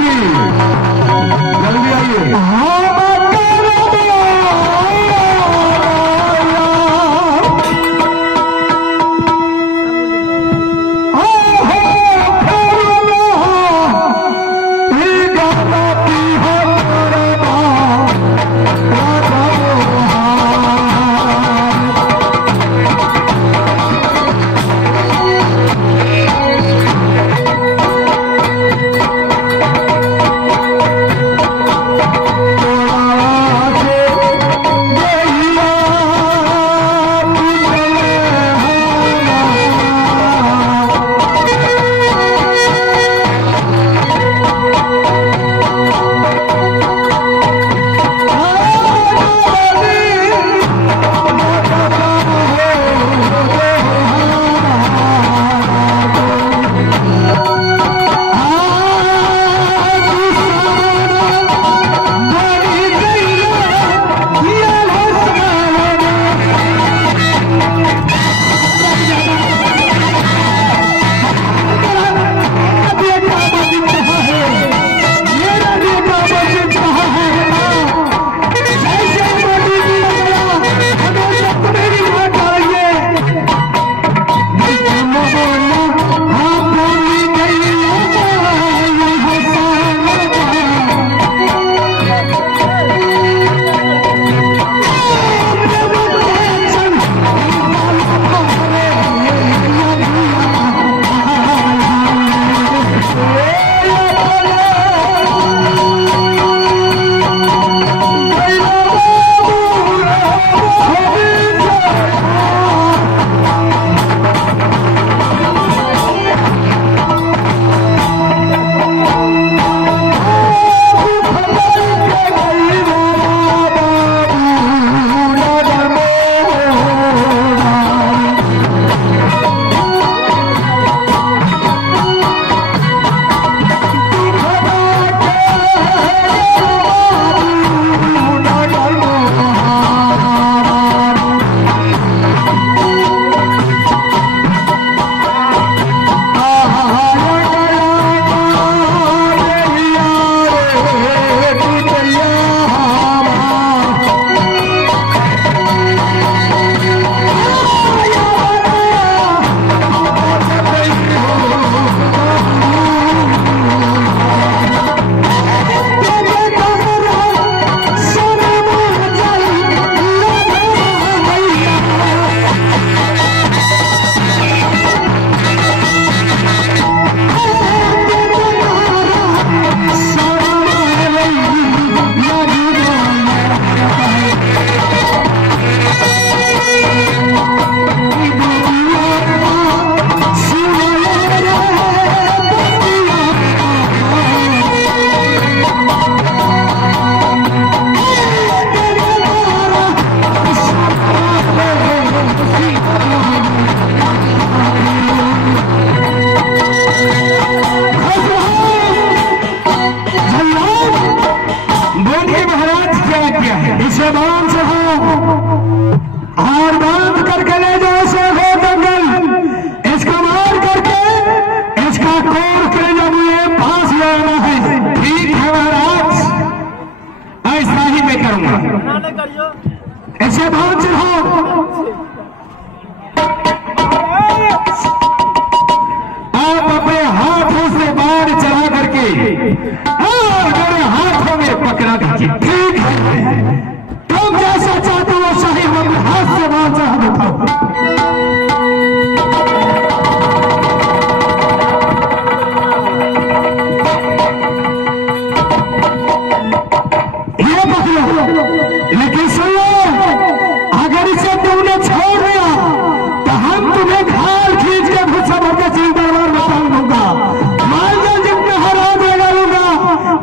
जी जल्दी आइए। ऐसे भाव चढ़ाओ, आप अपने हाथों से बाढ़ चढ़ा करके और मेरे हाथों में पकड़ा करके, ठीक है तुम जैसा चाहते हो वैसा ही हम अपने हाथ से बाढ़ चढ़ा देता हूं। लेकिन सुनो, अगर इसे तुमने छोड़ दिया तो हम तुम्हें खाल खींच के गुस्सा भर के सिंह दरबार में टांग दूंगा, मालजाल जितने हरा देगा लूंगा,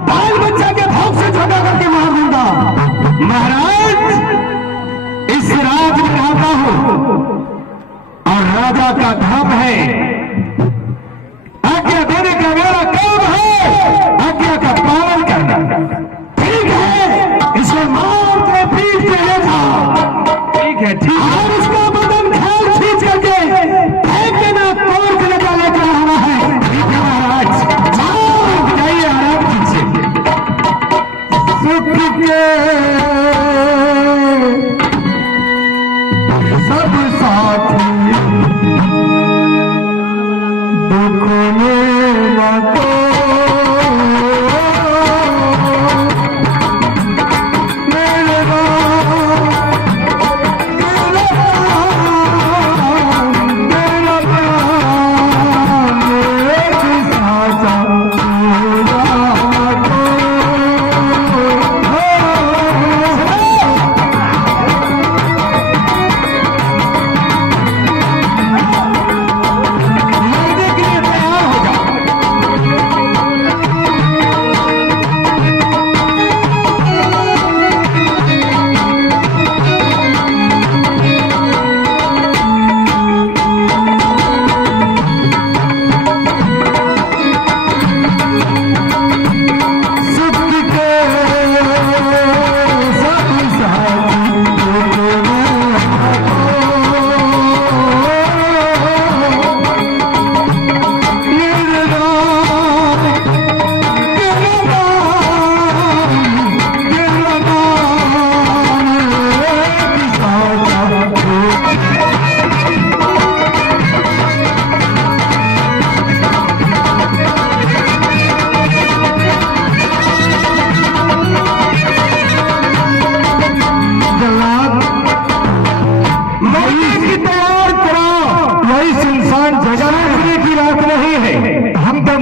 बाल बच्चा के भोग से छोटा करके मार दूंगा। महाराज, इस राज में आता हूं और राजा का धर्म है, आज्ञा देने का मेरा काम है, आज्ञा का पालन करना। ठीक है, इसे मार के पीट के ले जाओ। ठीक है, ठीक है। और उसका बदन खाल खींच करके फेंक देना, तोड़ के लेकर आना है। ठीक है महाराज, जाओ, जाइए आराम कीजिए। दुख मेरा को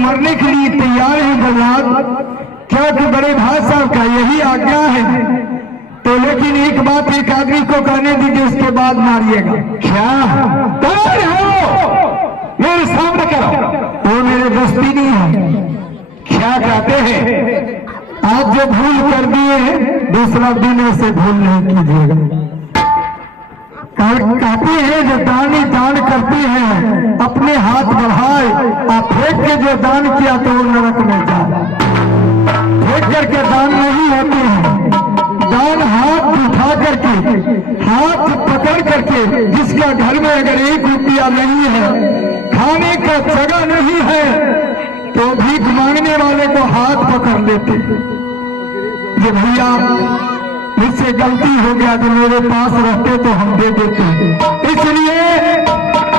मरने के लिए तैयार है जल्लाद, क्या कि बड़े भाई साहब का यही आज्ञा है। तो लेकिन एक बात एक आदमी को कहने दीजिए, उसके बाद मारिएगा। क्या कौन हो? मेरे सामने करो। वो मेरे बस्ती नहीं है। क्या कहते हैं? आप जो भूल कर दिए दूसरा दिन ऐसे भूल नहीं कीजिएगा। कहते हैं जो दानी दान करते हैं अपने हाथ बढ़ाए और फेंक के जो दान किया तो वो नरक में जाए। फेंक करके दान नहीं होते हैं, दान हाथ उठा करके हाथ पकड़ करके, जिसका घर में अगर 1 रुपया नहीं है, खाने का जगह नहीं है, तो भीख मांगने वाले को हाथ पकड़ लेते। ये भैया मुझसे गलती हो गया, जो मेरे पास रहते तो हम दे देते। इसलिए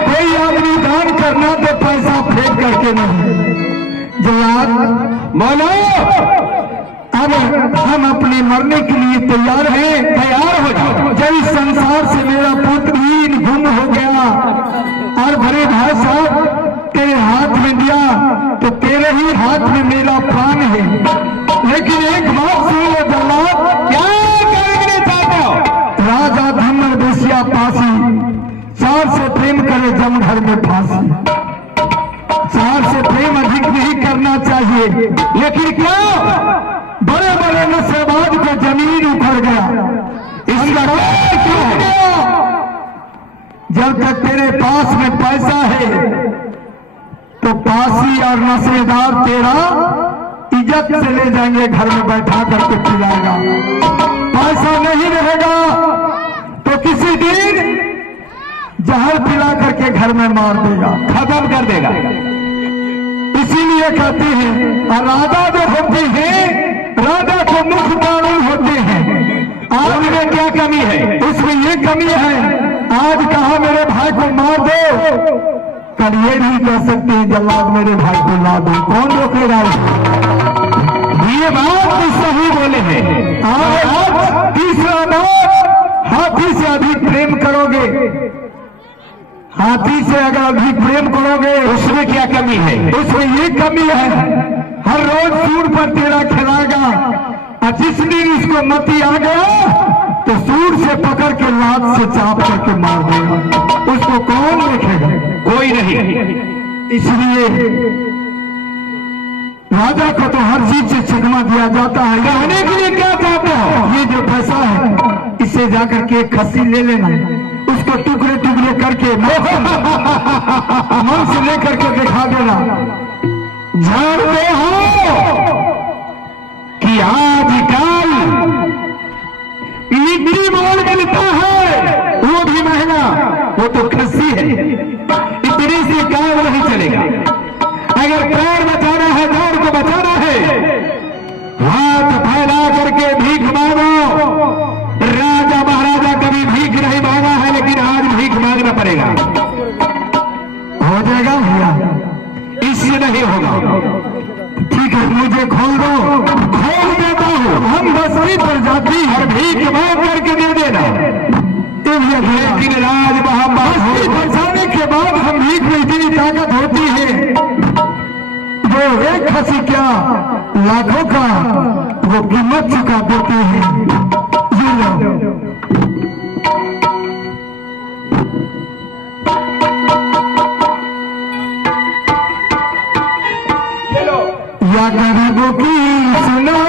कोई आदमी दान करना तो पैसा फेंक करके नहीं। जल्लाद मौला, अब हम अपने मरने के लिए तैयार हैं। तैयार हो जाओ। जब इस संसार से मेरा पुत्र गुम हो गया और बड़े भाई साहब तेरे हाथ में दिया, तो तेरे ही हाथ में मेरा प्राण है। लेकिन एक बात सुन लो जल्लाद, क्या राजा धमर बेसिया पासी, 4 से प्रेम करे जम घर में फांसी। 4 से प्रेम अधिक नहीं करना चाहिए, लेकिन क्या बड़े बड़े नशेबाज को जमीन उखड़ गया। इसका क्यों गया? जब तक तेरे पास में पैसा है तो पासी और नशेदार तेरा इज्जत से ले जाएंगे, घर में बैठा करके पिलाएगा। पैसा नहीं रहेगा तो किसी दिन जहर पिला करके घर में मार देगा, खत्म कर देगा। इसीलिए कहते हैं राजा जो होते हैं, राजा को मुख्य कानून होते हैं। आज में क्या कमी है? उसमें ये कमी है, आज कहा मेरे भाई को मार दो, कल ये नहीं कह सकते हैं जल्लाद मेरे भाई को ला दो। कौन रोकेगा? ये बात तो सही बोले हैं। आज तीसरा बात, हाथी से अधिक प्रेम करोगे, हाथी से अगर अधिक प्रेम करोगे, उसमें क्या कमी है? उसमें ये कमी है, हर रोज सूर पर तेरा खिलाएगा, और जिस दिन इसको मती आ गया तो सूर से पकड़ के लात से चाप करके मार देगा। उसको कौन देखेगा? कोई नहीं। इसलिए राजा को तो हर चीज से चकमा दिया जाता है। रहने के लिए क्या चाहते हो? ये जो पैसा है इससे जाकर के एक खस्सी ले लेना, उसको टुकड़े टुकड़े करके मन से लेकर के दिखा देना। जानते हो कि आजकल मिट्टी मोल मिलता है, वो भी महंगा, वो तो खस्सी है। इतनी सी काम नहीं चलेगा। अगर पैर बचाना है, जान को बचाना है, हाथ फैला करके भीख मांगो। राजा महाराजा कभी भीख नहीं मांगा है, लेकिन आज भीख मांगना पड़ेगा। हो जाएगा भैया? लेकिन राज बस्ती बरसाने के बाद हम भीख में इतनी ताकत होती है वो एक खसी क्या लाखों का वो कीमत चुका देते हैं। जी लो या गरीबों की सुनो